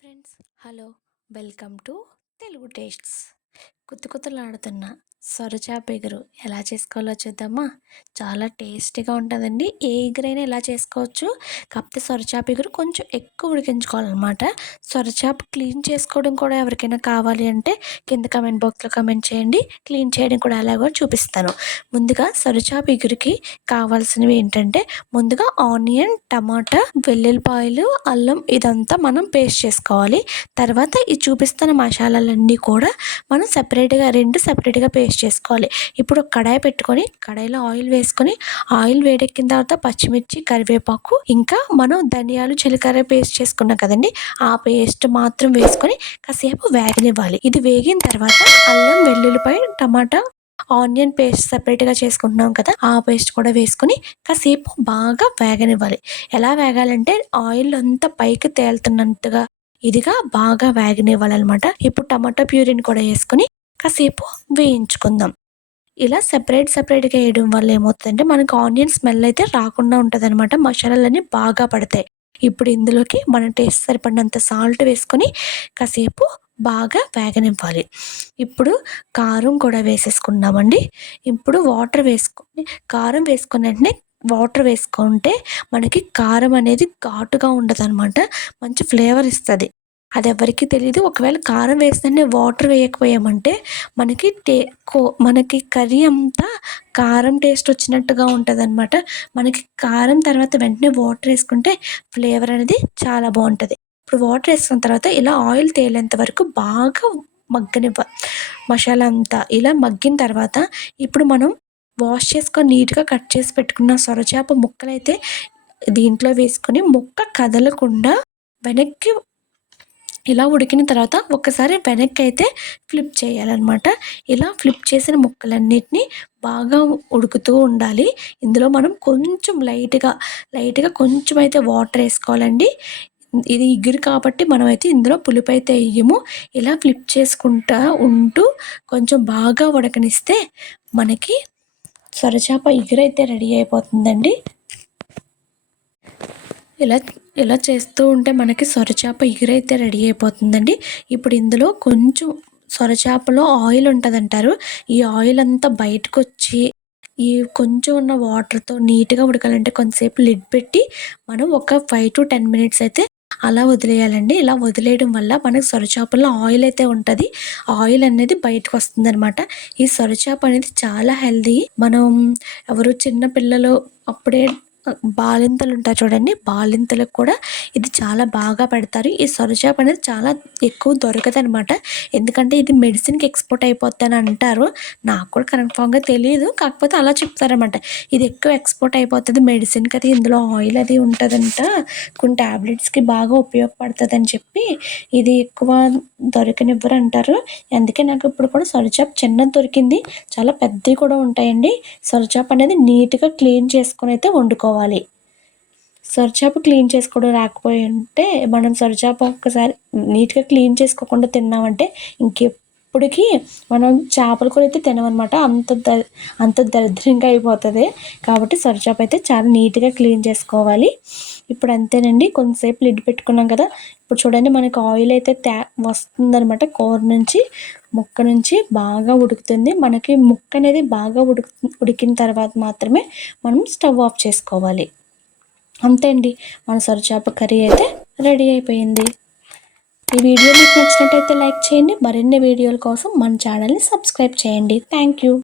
Friends, hello, welcome to Telugu tastes. కుతకుతలాడుతున్న సొరచాప ఎగురు ఎలా చేసుకోవాలో చూద్దామా. చాలా టేస్టీగా ఉంటుందండి. ఏ ఎగురైనా ఎలా చేసుకోవచ్చు, కాకపోతే సొరచాప ఎగురు కొంచెం ఎక్కువ ఉడికించుకోవాలన్నమాట. సొరచాప క్లీన్ చేసుకోవడం కూడా ఎవరికైనా కావాలి అంటే కింద కమెంట్ బాక్స్లో కమెంట్ చేయండి. క్లీన్ చేయడం కూడా ఎలాగో చూపిస్తాను. ముందుగా సొరచాప ఎగురుకి కావాల్సినవి ఏంటంటే, ముందుగా ఆనియన్, టమాటా, వెల్లుల్లిపాయలు, అల్లం ఇదంతా మనం పేస్ట్ చేసుకోవాలి. తర్వాత ఈ చూపిస్తున్న మసాలాలన్నీ కూడా మనం సెపరేట్గా పేస్ట్ చేసుకోవాలి. ఇప్పుడు ఒక కడాయి పెట్టుకొని కడాయిలో ఆయిల్ వేసుకొని, ఆయిల్ వేడెక్కిన తర్వాత పచ్చిమిర్చి, కరివేపాకు, ఇంకా మనం ధనియాలు, జీలకర్ర పేస్ట్ చేసుకున్నాం కదండి, ఆ పేస్ట్ మాత్రం వేసుకొని కాసేపు వేగనివ్వాలి. ఇది వేగిన తర్వాత అల్లం, వెల్లుల్లిపాయ, టమాటా, ఆనియన్ పేస్ట్ సెపరేట్గా చేసుకుంటున్నాం కదా, ఆ పేస్ట్ కూడా వేసుకొని కాసేపు బాగా వేగనివ్వాలి. ఎలా వేగాలంటే ఆయిల్ అంతా పైకి తేలుతున్నట్టుగా ఇదిగా బాగా వేగనివ్వాలన్నమాట. ఇప్పుడు టమాటా ప్యూరీని కూడా వేసుకొని కాసేపు వేయించుకుందాం. ఇలా సెపరేట్గా వేయడం వల్ల ఏమవుతుందంటే మనకు ఆనియన్ స్మెల్ అయితే రాకుండా ఉంటుందన్నమాట. మసాలాలన్నీ బాగా పడతాయి. ఇప్పుడు ఇందులోకి మన టేస్ట్ సరిపడినంత సాల్ట్ వేసుకొని కాసేపు బాగా వేగనివ్వాలి. ఇప్పుడు కారం కూడా వేసేసుకున్నామండి. ఇప్పుడు వాటర్ వేసుకొని, కారం వేసుకున్న వెంటనే వాటర్ వేసుకుంటే మనకి కారం అనేది ఘాటుగా ఉండదనమాట. మంచి ఫ్లేవర్ ఇస్తుంది. అది ఎవరికీ తెలీదు. ఒకవేళ కారం వేస్తేనే వాటర్ వేయకపోయామంటే మనకి మనకి కర్రీ అంతా కారం టేస్ట్ వచ్చినట్టుగా ఉంటుందన్నమాట. మనకి కారం తర్వాత వెంటనే వాటర్ వేసుకుంటే ఫ్లేవర్ అనేది చాలా బాగుంటుంది. ఇప్పుడు వాటర్ వేసుకున్న తర్వాత ఇలా ఆయిల్ తేలేంత వరకు బాగా మసాలా అంతా ఇలా మగ్గిన తర్వాత ఇప్పుడు మనం వాష్ చేసుకొని నీట్గా కట్ చేసి పెట్టుకున్న సొరచేప ముక్కలైతే దీంట్లో వేసుకొని ముక్క కదలకుండా వెనక్కి ఇలా ఉడికిన తర్వాత ఒక్కసారి వెనక్కి అయితే ఫ్లిప్ చేయాలన్నమాట. ఇలా ఫ్లిప్ చేసిన ముక్కలన్నిటిని బాగా ఉడుకుతూ ఉండాలి. ఇందులో మనం కొంచెం లైట్గా కొంచెం అయితే వాటర్ వేసుకోవాలండి. ఇది ఇగురు కాబట్టి మనమైతే ఇందులో పులుపైతే వేయము. ఇలా ఫ్లిప్ చేసుకుంటూ ఉంటూ కొంచెం బాగా ఉడకనిస్తే మనకి సొరచేప ఇగురైతే రెడీ అయిపోతుందండి. ఇలా ఇలా చేస్తూ ఉంటే మనకి సొరచేప ఇగురైతే రెడీ అయిపోతుందండి. ఇప్పుడు ఇందులో కొంచెం సొరచేపలో ఆయిల్ ఉంటుందంటారు. ఈ ఆయిల్ అంతా బయటకొచ్చి ఈ కొంచెం ఉన్న వాటర్తో నీట్గా ఉడకాలంటే కొంతసేపు లిడ్ పెట్టి మనం ఒక 5 to 10 మినిట్స్ అయితే అలా వదిలేయాలండి. ఇలా వదిలేయడం వల్ల మనకి సొరచేపల్లో ఆయిల్ అయితే ఉంటుంది. ఆయిల్ అనేది బయటకు వస్తుందన్నమాట. ఈ సొరచేప అనేది చాలా హెల్దీ. మనం ఎవరు చిన్న పిల్లలు అప్పుడే బాలింతలు ఉంటారు చూడండి, బాలింతలకు కూడా ఇది చాలా బాగా పెడతారు. ఈ సొరచేప అనేది చాలా ఎక్కువ దొరకదనమాట. ఎందుకంటే ఇది మెడిసిన్కి ఎక్స్పోర్ట్ అయిపోద్దని అంటారు. నాకు కూడా కన్ఫామ్గా తెలియదు, కాకపోతే అలా చెప్తారనమాట. ఇది ఎక్కువ ఎక్స్పోర్ట్ అయిపోతుంది మెడిసిన్కి, అది ఇందులో ఆయిల్ అది ఉంటుందంట, కొన్ని ట్యాబ్లెట్స్కి బాగా ఉపయోగపడుతుందని చెప్పి ఇది ఎక్కువ దొరకనివ్వరు అంటారు. అందుకే నాకు ఇప్పుడు కూడా సొరచేప చిన్నది దొరికింది. చాలా పెద్దవి కూడా ఉంటాయండి. సొరచేప అనేది నీట్గా క్లీన్ చేసుకొని అయితే వండుకోవాలి. సొరచేప క్లీన్ చేసుకోవడం రాకపోయి ఉంటే మనం సొరచేప ఒక్కసారి నీట్గా క్లీన్ చేసుకోకుండా తిన్నామంటే ఇంకెప్పటికీ మనం చేపల కూర అయితే తినమన్నమాట. అంత దరిద్రంగా అయిపోతుంది. కాబట్టి సొరచేప అయితే చాలా నీట్గా క్లీన్ చేసుకోవాలి. ఇప్పుడు అంతేనండి, కొంతసేపు లిడ్ పెట్టుకున్నాం కదా. ఇప్పుడు చూడండి మనకి ఆయిల్ అయితే వస్తుందన్నమాట. కూర నుంచి ముక్క నుంచి బాగా ఉడుకుతుంది. మనకి ముక్క అనేది బాగా ఉడికిన తర్వాత మాత్రమే మనం స్టవ్ ఆఫ్ చేసుకోవాలి. అంతే అండి, మన సొరచేప కర్రీ అయితే రెడీ అయిపోయింది. ఈ వీడియో మీకు నచ్చినట్టయితే లైక్ చేయండి. మరిన్ని వీడియోల కోసం మన ఛానల్ని సబ్స్క్రైబ్ చేయండి. Thank you.